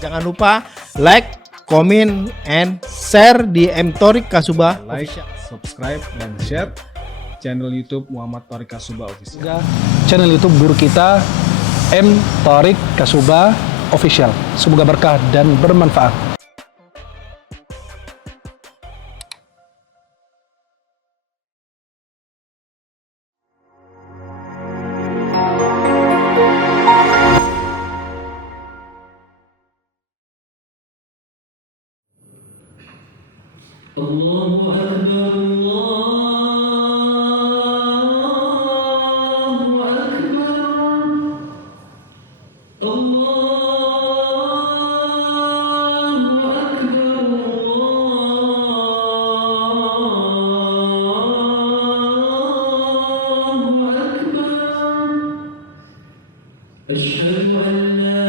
Jangan lupa like, comment, and share di M Thorik Kasubah. Like, subscribe, dan share channel YouTube Muhammad Thorik Kasubah Official. Juga channel YouTube guru kita M Thorik Kasubah Official. Semoga berkah dan bermanfaat. Allahu Akbar, Allahu Akbar, Allahu Akbar, Allahu Akbar. Asyhadu an la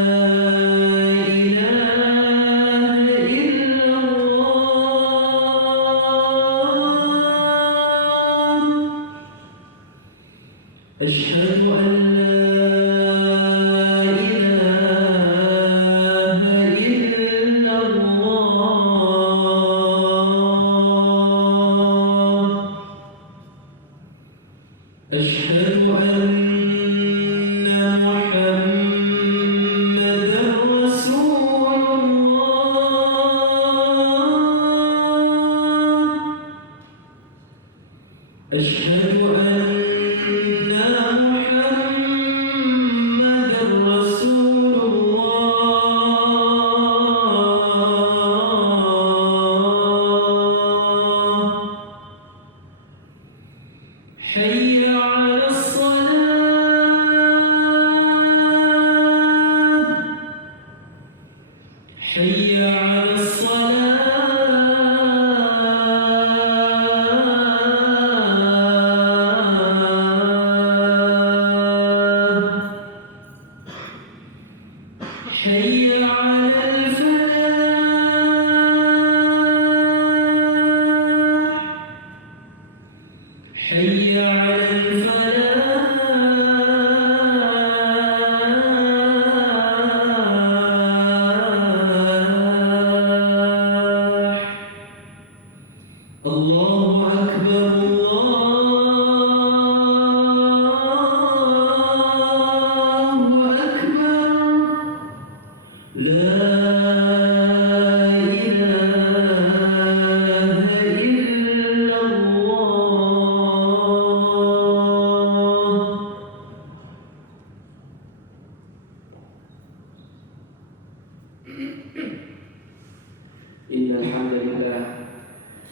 ilaha illallah. أشهد أن لا إله إلا الله. أشهد أن محمدًا رسول الله. أشهد أن حي على الصلاة، حي على الصلاة، حي على الفلاح، حي على الفلاح. الله أكبر، الله أكبر. لا إله إلا الله. إن الحمد لله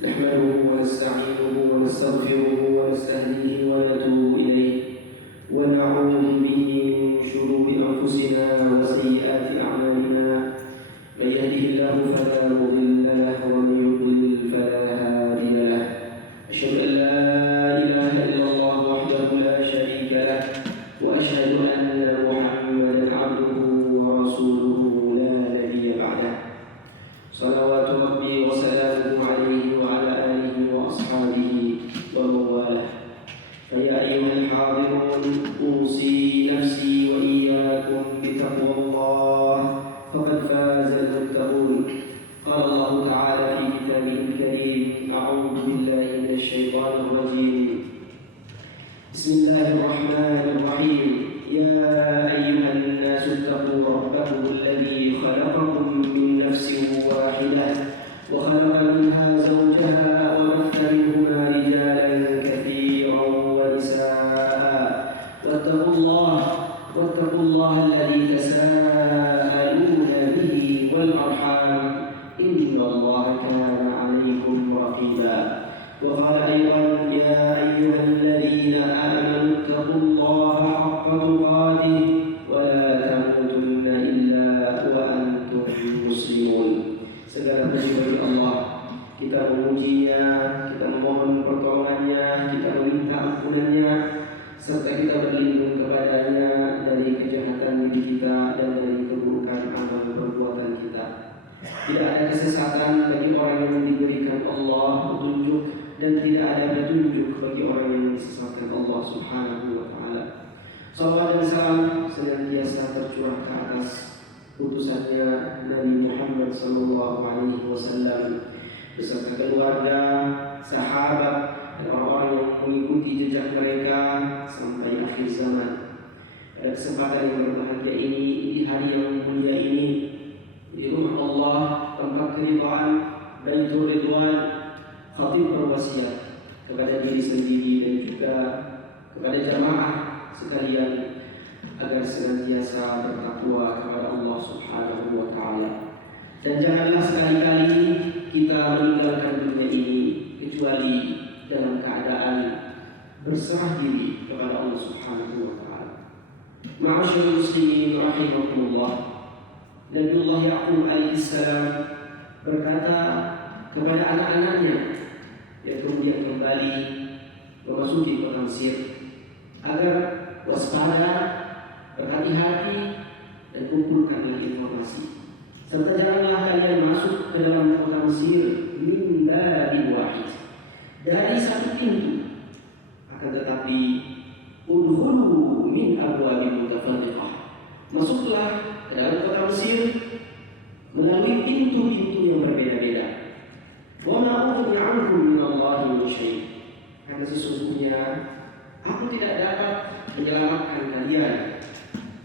نحمده ونستعينه ونستغفره ونستهديه ونتوب إليه ونعوذ به من شرور أنفسنا وسيئات أعمالنا. من يهده الله فلا مضل له ومن يضلل فلا هادي له. أشهد أن لا إله إلا الله وحده لا شريك له وأشهد أن محمدا عبده ورسوله لا نبي بعده. صلوات ربي وسلامه عليه وعلى آله وأصحابه ومن والاه. فيا أيها الحاضرون أوصي نفسي وإياكم بتقوى الله فقد فاز المتقون. قال الله تعالى في كتابه الكريم: أعوذ بالله من الشيطان الرجيم. بسم الله الرحمن الرحيم. يا أيها الناس اتقوا ربكم الذي خلقكم من نفس واحدة وخلق منها زوجها وبث منهما رجالا كثيرا ونساء. واتقوا الله الذي تساءلون به والأرحام إن الله كان عليكم رقيبا. وقال أيضا: يا أيها الذين آمنوا اتقوا الله حق تقاته ولا تموتن إلا وأنتم مسلمون. Segala puji bagi Allah, kita memujinya, kita memohon pertolongannya, kita meminta ampunannya, serta kita berlindung kepadanya dari kejahatan diri kita dan dari keburukan amal perbuatan kita. Tidak ada kesesatan bagi orang yang diberikan Allah petunjuk, dan tidak ada petunjuk bagi orang yang disesatkan Allah Subhanahu wa Ta'ala. Salawat dan salam senantiasa tercurah ke atas utusannya Nabi Muhammad sallallahu alaihi wasallam beserta keluarga, sahabat, dan orang-orang yang mengikuti jejak mereka sampai akhir zaman. Pada kesempatan yang berbahagia ini, di hari yang mulia ini, di rumah Allah, tempat keridhaan, Baitur Ridwan, khatib berwasiat kepada diri sendiri dan juga kepada jamaah sekalian agar senantiasa bertakwa kepada Allah Subhanahu wa taala. Dan janganlah sekali-kali kita meninggalkan dunia ini kecuali dalam keadaan berserah diri kepada Allah Subhanahu wa taala. Ma'asyiral muslimin rahimakumullah. Nabiullah Yaqub alaihissalam berkata kepada anak-anaknya yang kemudian kembali memasuki kota Mesir agar waspada, berhati-hati, dan kumpulkan informasi. Serta janganlah kalian masuk ke dalam kota Mesir min babin wahid, dari satu pintu, akan tetapi udkhulu min abwabin mutafarriqah, masuklah ke dalam kota Mesir melalui pintu-pintu yang berbeda-beda. Wa ma ughni 'ankum min Allahi min syai', karena sesungguhnya aku tidak dapat menyelamatkan kalian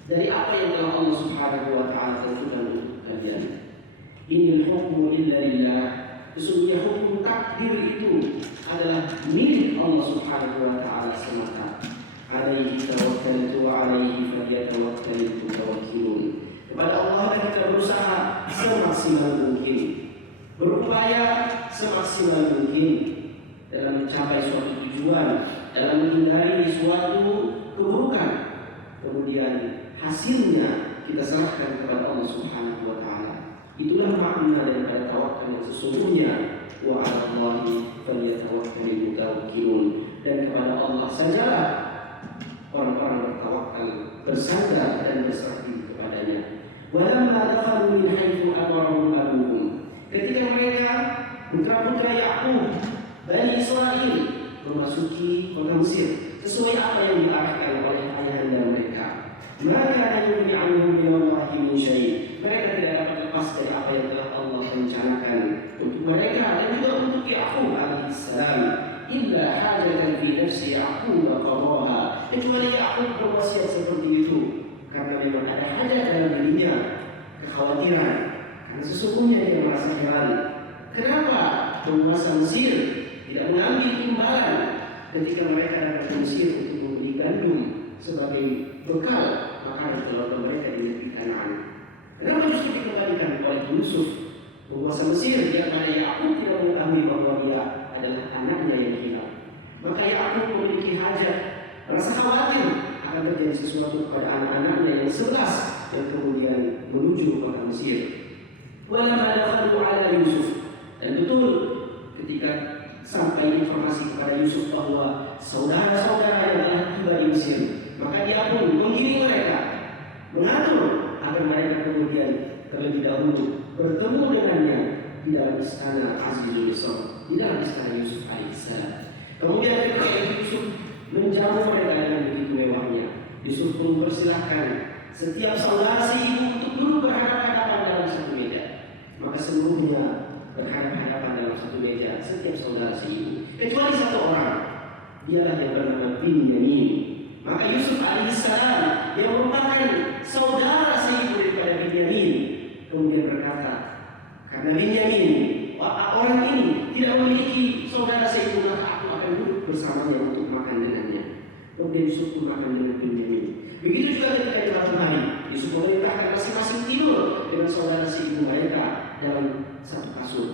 dari apa yang telah Allah Subhanahu wa taala tentukan untuk kalian. Innal hukmu illa lillah, sesungguhnya hukum takdir itu adalah milik Allah Subhanahu wa taala semata. Alaihi tawakkaltu wa alaihi falyatawakkalul mutawakkilun. Kepada Allah kita berusaha semaksimal mungkin, berupaya semaksimal mungkin dalam mencapai suatu tujuan, dalam menghindari suatu keburukan. Kemudian hasilnya kita serahkan kepada Allah Subhanahu wa taala. Itulah makna daripada tawakal yang sesungguhnya. Wa 'alallahi falyatawakkalul mutawakkilun, dan kepada Allah sajalah orang-orang bertawakal, bersandar dan berserah diri kepadanya. Walamma dakhalu min haitsu amarahum abuhum, ketika mereka putra-putra Yaqub Bani Israil memasuki kota Mesir sesuai apa yang diarahkan oleh ayahanda mereka, maka yughni 'anhum min Allahi min syai', mereka tidak dapat lepas dari apa yang telah Allah rencanakan untuk mereka dan juga untuk Yaqub alaihissalam. Illa hajatan fi nafsi Yaqub qadaha, kecuali Yaqub berwasiat seperti itu karena memang ada hajat dalam dirinya, kekhawatiran, karena sesungguhnya dia merasa heran kenapa penguasa Mesir tidak mengambil imbalan ketika mereka datang ke Mesir untuk membeli gandum sebagai bekal makanan keluarga mereka di negeri Kanaan. Kenapa justru dikembalikan oleh Yusuf, penguasa Mesir, dia pada Yaqub tidak mengetahui bahwa dia adalah anaknya yang hilang. Maka Yaqub memiliki hajat, rasa khawatir akan terjadi sesuatu kepada anak-anaknya yang 11 yang kemudian menuju kota Mesir. Walamma dakhalu 'ala Yusuf, dan betul ketika sampai informasi kepada Yusuf bahwa saudara-saudara yang telah tiba di Mesir, maka dia pun mengirim mereka, mengatur agar mereka kemudian terlebih dahulu bertemu dengannya di dalam istana Azizul Misr, di dalam istana Yusuf alaihissalam. Kemudian ketika Yusuf menjamu mereka dengan begitu mewahnya, Yusuf pun persilahkan setiap saudara seibu untuk duduk berhadapan-hadapan dalam satu meja. Maka seluruhnya berhadapan-hadapan dalam satu meja, setiap saudara seibu, kecuali satu orang, dialah yang bernama Binyamin. Maka Yusuf alaihissalam yang merupakan saudara seibu daripada Binyamin kemudian berkata, karena Binyamin orang ini tidak memiliki saudara seibu, maka aku akan duduk bersamanya untuk makan dengannya. Kemudian Yusuf pun makan dengan Binyamin. Begitu juga ketika di malam hari, Yusuf memerintahkan masing-masing tidur dengan saudara seibu mereka dalam satu kasur,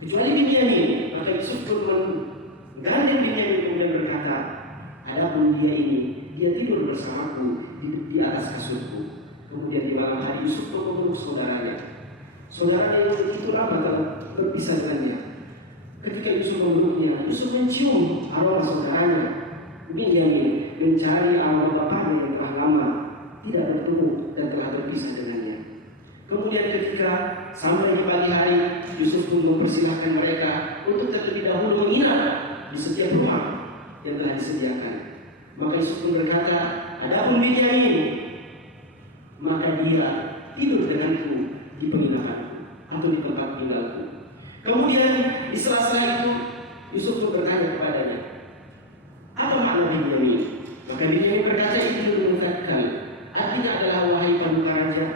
kecuali Binyamin. Maka Yusuf pun menggandeng Binyamin kemudian berkata, adapun dia ini, dia tidur bersamaku di atas kasurku. Kemudian di malam hari Yusuf memeluk saudaranya. Saudaranya itu lama berpisah dengannya. Ketika Yusuf memeluknya, Yusuf mencium arwah saudaranya. Binyamin mencari arwah bapaknya yang telah lama tidak bertemu dan telah berpisah dengannya. Kemudian ketika sampai di pagi hari, Yusuf pun mempersilahkan mereka untuk terlebih dahulu menginap di setiap rumah yang telah disediakan. Maka Yusuf pun berkata, adapun Binyamin, maka dia tidur dengan meninggalku. Kemudian di sela-sela itu Yusuf pun bertanya kepadanya, apa makna Binyamin? Maka Binyamin berkata, itu menunjukkan artinya adalah wahai paduka raja,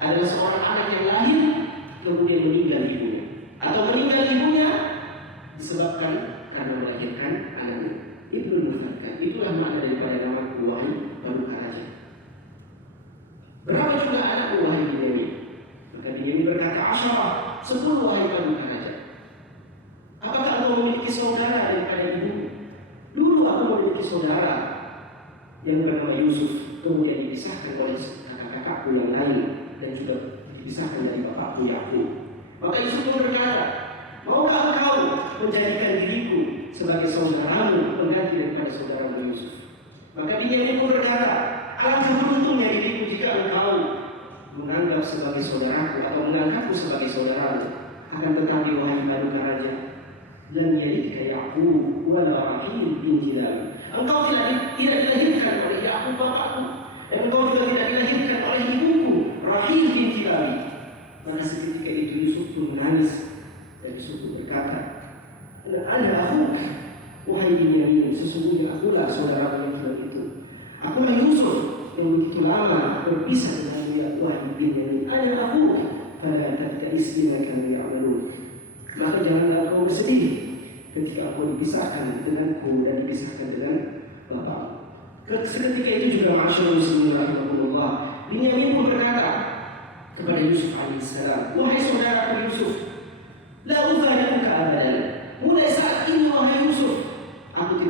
adalah seorang anak yang lahir kemudian meninggal ibunya, atau meninggal ibunya disebabkan karena melahirkan anaknya. Itu menunjukkan, itulah makna daripada nama wahai paduka raja. Berapa juga anak wahai Binyamin? Maka Binyamin berkata, 10 wahai paduka raja. Apakah engkau memiliki saudara daripada ibumu? Dulu aku memiliki saudara yang bernama Yusuf, kemudian dipisahkan oleh kakak-kakakku yang lain dan juga dipisahkan dari bapakku Yakub. Maka Yusuf pun berkata, maukah engkau menjadikan diriku sebagai saudaramu pengganti daripada saudaramu Yusuf? Maka Binyamin pun berkata, alangkah beruntungnya diriku jika engkau menganggap sebagai saudaraku atau mengangkatku sebagai saudaramu. Akan tetapi wahai paduka raja, lam yalidka Ya'qub wala Rahil binti Laban. Engkau tidak dilahirkan oleh Ya'qub bapakku, dan engkau juga tidak dilahirkan oleh ibuku Rahil binti Laban. Pada seketika itu Yusuf pun menangis dan Yusuf pun berkata, ana akhuk wahai Binyamin, sesungguhnya akulah saudaramu yang hilang itu. Akulah Yusuf yang begitu lama berpisah dengan wahai Binyamin. Ana akhuk fala tabta'is bima kanu ya'malun. Maka janganlah kau bersedih ketika aku dipisahkan denganku dan dipisahkan dengan bapak. Seketika itu juga masyaallah muslimin rahimahullah, Binyamin pun berkata kepada Yusuf alaihissalam, wahai saudaraku Yusuf, la ufariquka abadan. Mulai saat ini wahai Yusuf, aku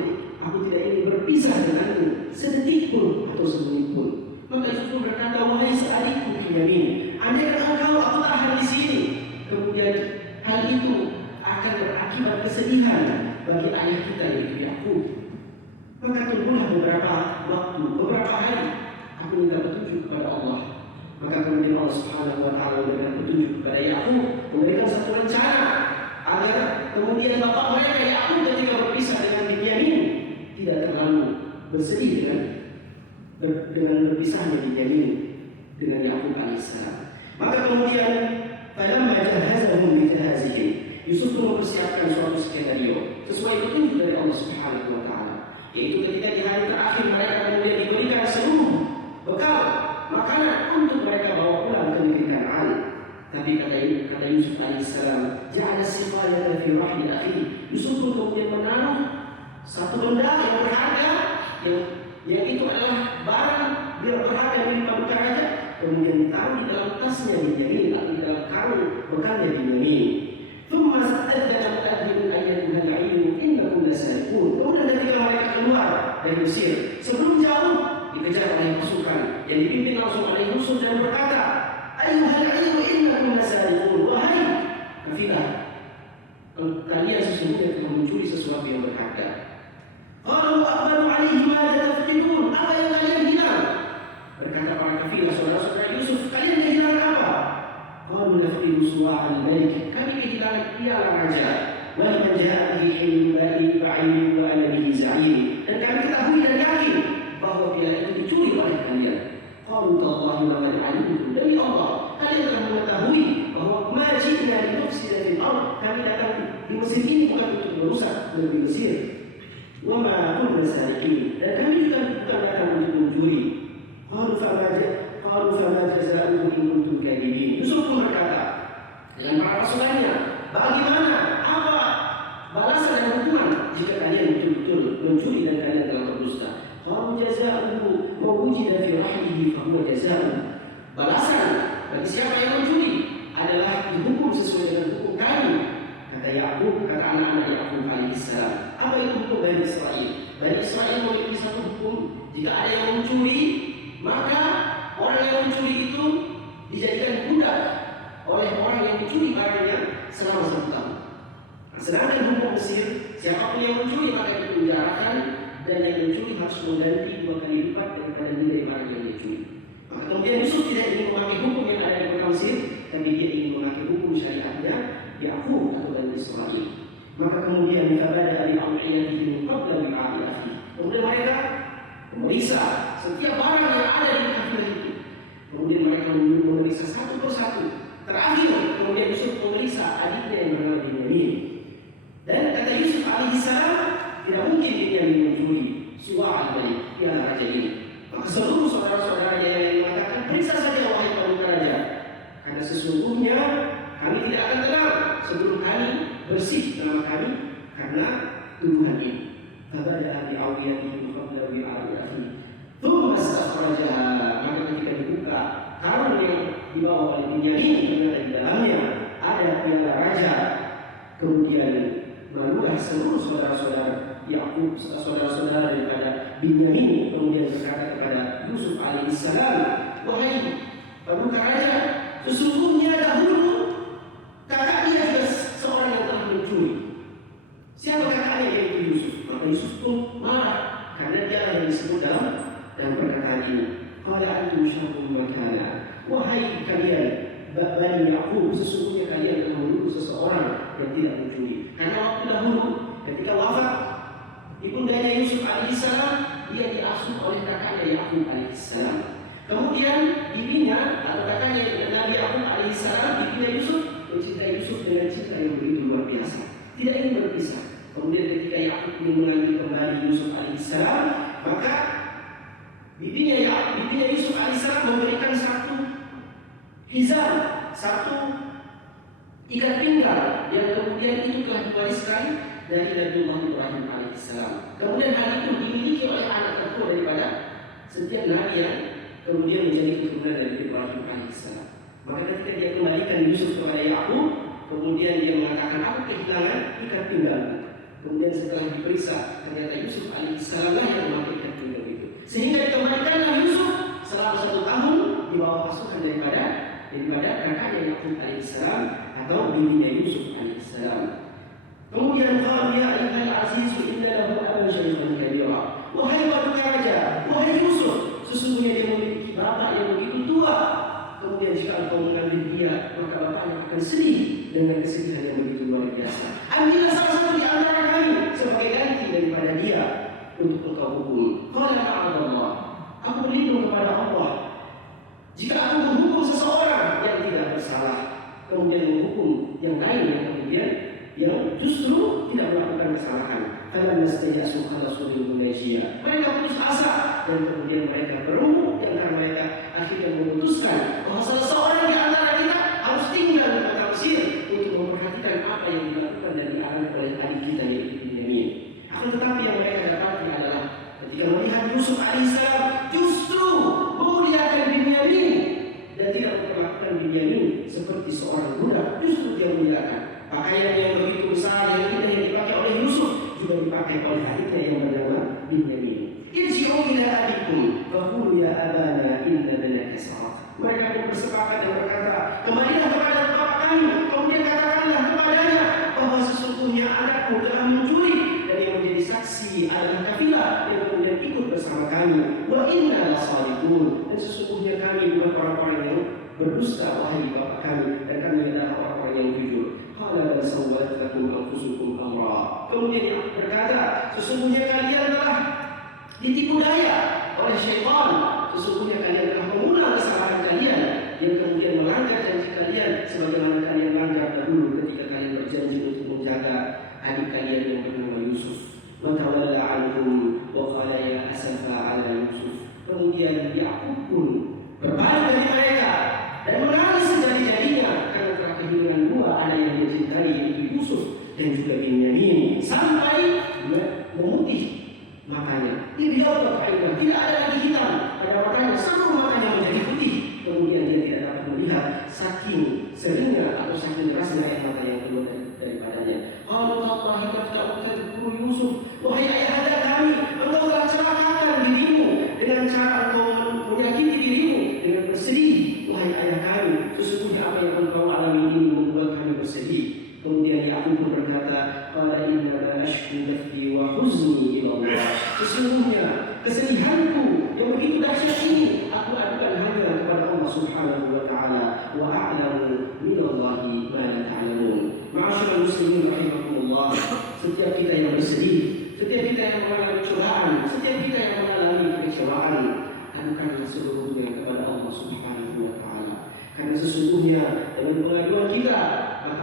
tidak ingin berpisah denganmu sedetik pun atau semenit pun. Maka Yusuf pun berkata, wahai adikku Binyamin, andai engkau aku tahan di sini, kemudian hal itu akan berakibat kesedihan bagi ayah kita yaitu Yakub. Maka tunggulah beberapa waktu, beberapa hari, aku minta petunjuk kepada Allah. Maka kemudian Allah Subhanahu wa Ta'ala memberikan petunjuk kepada Yakub, memberikan satu rencana agar kemudian bapak mereka Yakub ketika berpisah dengan Binyamin tidak terlalu bersedih dengan berpisahnya Binyamin dengan Yakub alaihissalam. Maka kemudian falamma jahazahum bi jahazihim, Yusuf pun mempersiapkan suatu skenario sesuai petunjuk dari Allah Subhanahu wa Ta'ala, yaitu ketika di hari terakhir mereka kemudian diberikan seluruh bekal makanan untuk mereka bawa pulang ke negeri Kanaan. Tapi kata Yusuf alaihissalam, ja'ala siqayata fi rahli akhi. Yusuf pun kemudian menaruh satu benda yang berharga, yang itu adalah barang yang berharga milik paduka raja, kemudian ditaruh di dalam tasnya Binyamin atau di dalam karung bekalnya Binyamin. Thumma sta'adzana mu'adhdhin ayyatuhal 'ilmu innakum lasariqun. Kemudian ketika mereka keluar dari Mesir, sebelum jauh dikejar oleh pasukan yang dipimpin langsung oleh Yusuf dan berkata, ayyuhal 'ilmu innakum lasariqun. Wahai kafilah, kalian sesungguhnya telah mencuri sesuatu yang berharga. Qalu aqbalu 'alaihi madza tafqidun. Apa yang kalian hilang? Berkata para kafilah, saudara-saudara Yusuf, kalian kehilangan apa? Qalu nafqidu suwa'al malik. Kami kehilangan piala raja. Wa man ja'a bi hilba'i fa'il wa ana bihi za'im. Dan kami ketahui dan yakin bahwa piala itu dicuri oleh kalian. Qalu tallahi laqad 'alimtum. Demi Allah, kalian telah mengetahui bahwa ma ji'na linufsida fil ardh. Kami datang di Mesir ini bukan untuk merusak negeri Mesir. Wa ma kunna sariqin. Dan kami juga bukan datang untuk mencuri. Qalu fama jazaa'uhu in kuntum kadhibin. Yusuf pun berkata dengan para pasukannya, bagaimana, apa balasan dan hukuman jika kalian betul-betul mencuri dan kalian telah berdusta? Qalu jazaa'uhu ma wujida fi rahlihi fa huwa jazaa'uhu. Balasan bagi siapa yang mencuri adalah dihukum sesuai dengan hukum kami. Kata Yakub, kata anak-anak Yakub alaihissalam. Apa itu hukum Bani Israel? Bani Israel memiliki satu hukum, jika ada yang mencuri, maka orang yang mencuri itu dijadikan budak oleh orang yang mencuri barangnya selama 1 tahun. Sedangkan hukum Mesir, siapapun yang mencuri maka itu dipenjarakan, dan yang mencuri harus mengganti 2 kali lipat daripada nilai barang yang dicuri. Maka kemudian Yusuf tidak ingin memakai hukum yang ada di kota Mesir, tapi dia ingin memakai hukum syariatnya Yakub atau Bani Israel. Maka kemudian tabada dari al-'iyatihi qabla bi'ati akhi. Kemudian mereka memeriksa setiap barang yang ada di kafilah itu. Kemudian mereka memeriksa satu persatu. Terakhir kemudian Yusuf memeriksa adiknya yang bernama Binyamin. Dan kata Yusuf alaihissalam, tidak mungkin Binyamin mencuri suara dari piala raja ini. Maka seluruh saudara-saudaranya yang mengatakan, periksa saja wahai pemuka raja, karena sesungguhnya kami tidak akan tenang sebelum kami bersih nama kami karena tuduhan ini. Tabada bi'awiyatihim qabla bi'awiyatihim thumma astakhrajaha. Maka ketika dibuka karung yang dibawa oleh Binyamin, ternyata di dalamnya ada piala raja. Kemudian malulah seluruh saudara-saudara Yakub, saudara-saudara daripada Binyamin, kemudian berkata kepada Yusuf alaihissalam, wahai pemuka raja, sesungguhnya dahulu kakak dia juga seorang yang telah mencuri. Siapa kakaknya? Yaitu Yusuf. Maka Yusuf pun marah karena dia yang disebut dalam perkataan ini. Qala antum syarrun makana. Wahai kalian Bani Yakub, sesungguhnya kalian telah menuduh seseorang yang tidak mencuri. Karena waktu dahulu ketika wafat ibundanya Yusuf alaihissalam, dia diasuh oleh kakaknya Yakub alaihissalam. Kemudian bibinya atau kakaknya Nabi Yakub alaihissalam, bibinya Yusuf, mencintai Yusuf dengan cinta yang begitu luar biasa, tidak ingin berpisah. Kemudian ketika Yakub ingin mengambil kembali Yusuf alaihissalam, maka bibinya Yusuf alaihissalam memberikan satu hizam, satu ikat pinggang yang kemudian itu telah diwariskan dari Nabiullah Ibrahim alaihissalam. Kemudian hal itu dimiliki oleh anak tertua daripada setiap nabi yang kemudian menjadi keturunan dari Ibrahim alaihissalam. Maka ketika dia kembalikan Yusuf kepada Yakub, kemudian dia mengatakan, aku kehilangan ikat pinggang. Kemudian setelah diperiksa, ternyata Yusuf alaihissalam lah yang memakai ikat pinggang itu. Sehingga dikembalikanlah Yusuf selama 1 tahun di bawah pasukan daripada kakaknya Yakub alaihissalam atau bibinya Yusuf alaihissalam. Kemudian qala ya ayyuhal aziz inna lahu aban syaitan kabira. Wahai pemuka raja, wahai Yusuf, sesungguhnya dia memiliki bapak yang begitu tua. Kemudian jika engkau mengambil dia, maka bapaknya akan sedih dengan kesedihan yang begitu luar biasa. Ambillah salah satu di antara kami sebagai ganti daripada dia untuk engkau hukum. Qala ma'adallah, aku berlindung kepada Allah jika aku menghukum seseorang yang tidak bersalah, kemudian menghukum yang lain yang kemudian yang justru tidak melakukan kesalahan. Karena nastayasu ala sulil Malaysia, mereka putus asa dan kemudian mereka berumur di antara mereka akhirnya memutuskan bahwa salah seorang di antara kita harus tinggal di kota Mesir untuk memperhatikan apa yang dilakukan dan diarahkan oleh adik kita yaitu Binyamin. Akan tetapi yang mereka dapati adalah ketika melihat Yusuf alaihissalam justru memuliakan Binyamin dan tidak memperlakukan Binyamin seperti seorang budak, justru dia memuliakan. Pakaian yang begitu besar yang indah yang dipakai oleh Yusuf juga dipakai oleh adiknya yang bernama Binyamin. Irji'u ila abikum faqulu ya abana inna lana kasara. Mereka pun bersepakat dan berkata, kembalilah kepada bapak kami, kemudian katakanlah kepadanya bahwa sesungguhnya anakku telah mencuri dan yang menjadi saksi adalah kafilah yang kemudian ikut bersama kami. Wa inna lasalihun, dan sesungguhnya kami bukan orang-orang yang berdusta wahai bapak kami, dan kami adalah orang-orang yang jujur. Qala bal sawwalat lakum anfusukum amra. Kemudian dia berkata, sesungguhnya kalian telah ditipu daya oleh syaitan. Sesungguhnya kalian telah mengulang kesalahan kalian yang kemudian melanggar janji kalian sebagaimana kalian langgar dahulu ketika kalian berjanji untuk menjaga adik kalian yang bernama Yusuf. Watawalla anhum wa qala ya asafa ala Yusuf. Kemudian Yakub pun berbalik dari mereka dan menangis sejadi-jadinya karena telah kehilangan dua anak yang dia cintai yaitu Yusuf dan juga Binyamin sampai memutih matanya. Tidak ada lagi hitam pada matanya, seluruh matanya menjadi putih. Kemudian dia tidak dapat melihat saking seringnya atau saking derasnya air mata yang keluar daripadanya. Wallahi tafta'u tadhkuru Yusuf, wahai ayahanda kami, engkau telah celakakan dirimu dengan cara engkau menyakiti dirimu dengan bersedih. Wahai ayah kami, sesungguhnya apa yang engkau alami ini membuat kami bersedih. Kemudian Yakub pun berkata, qala inna la ashku dafti wa huzni ila Allah. Sesungguhnya kesedihanku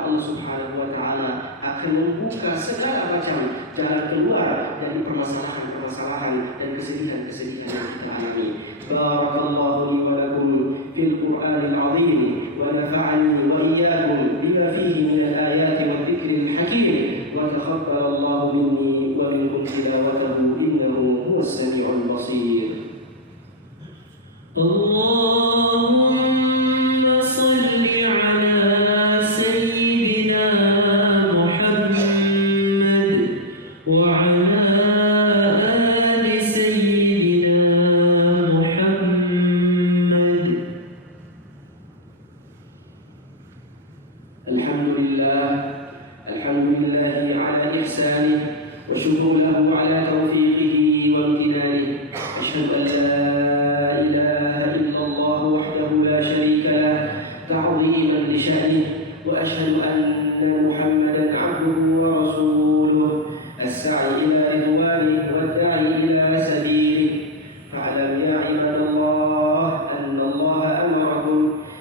Allah Subhanahu wa taala akan membuka segala macam jalan keluar dari permasalahan-permasalahan dan kesedihan-kesedihan yang kita alami. Barakallahu li wa lakum fil Qur'anil 'azim wa nafa'ani wa iyyakum bima fihi min al-ayati wa dhikril hakim wa taqabbalallahu minni wa minkum tilawatahu innahu huwas sami'ul basir. اللهم صل على سيدنا محمد وعلى آل سيدنا محمد. الحمد لله على إحسانه وشكر له على توفيقه وامتنانه. أشهد أن لا إله إلا الله وحده لا شريك له تعظيما لشأنه، وأشهد أن محمدا عبده ورسوله السعي إلى رضوانه والداعي إلى سبيله. فاعلم يا عباد الله أن الله أمركم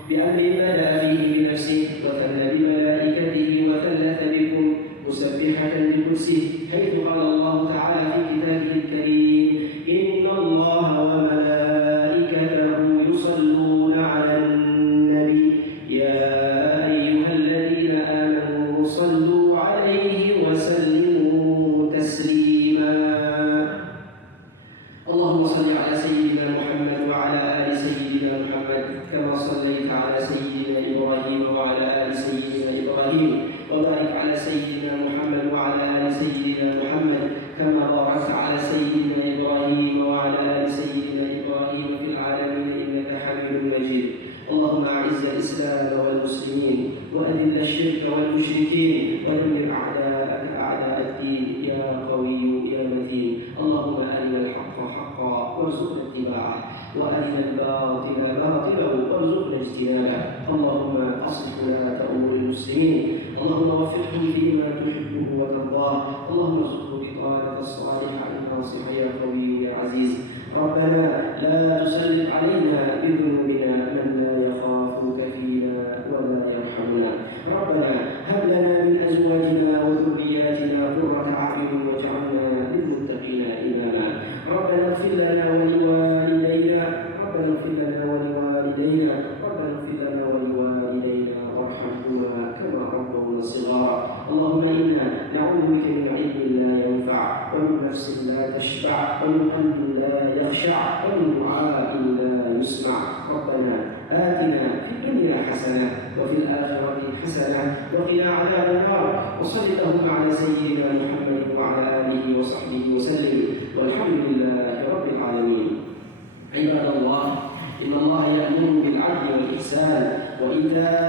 بأمر بدأ فيه بنفسه وثنى بملائكته وثلث بكم مسبحة بكرسه، حيث قال الله تعالى في كتابه الكريم: إن الله وملائكته يصلون على النبي يا أيها الذين آمنوا صلوا عليه وسلموا تسليما. اللهم صل على سيدنا محمد وعلى آل سيدنا محمد كما صليت على سيدنا إبراهيم وعلى آل سيدنا إبراهيم، وبارك على سيدنا محمد وعلى آل سيدنا محمد كما باركت على سيدنا إبراهيم وعلى آل سيدنا إبراهيم في العالمين إنك حميد مجيد. اللهم أعز الإسلام والمسلمين وأذل الشرك والمشركين ودمر أعداءك أعداء الدين يا قوي يا متين. اللهم أرنا الحق حقا وارزقنا اتباعه وأرنا الباطل باطلا وارزقنا اجتنابه. اللهم أصلح ولاة أمور المسلمين، اللهم وفقهم فيما تحبه وترضاه، اللهم ارزقه بطانة الصالحة الناصحة يا قوي يا عزيز. ربنا لا تسلط علينا بذنوبنا من لا يخافك فينا ولا يرحمنا. ربنا هب لنا من أزواجنا وذرياتنا قرة أعين واجعلنا للمتقين إماما. ربنا اغفر لنا ولوالدينا ربنا اغفر لنا ولوالدينا ربنا اغفر لنا ولوالدينا وارحمهما كما ربونا صغارا. اللهم إنا نعوذ بك من علم لا ينفع ومن نفس لا تشبع ومن قلب لا يخشع ومن دعاء لا يسمع. ربنا آتنا في الدنيا حسنة وفي الآخرة حسنة وقنا عذاب النار. وصل اللهم على سيدنا محمد وعلى آله وصحبه وسلم والحمد لله رب العالمين. عباد الله، إن الله يأمر بالعدل والإحسان وإيتاء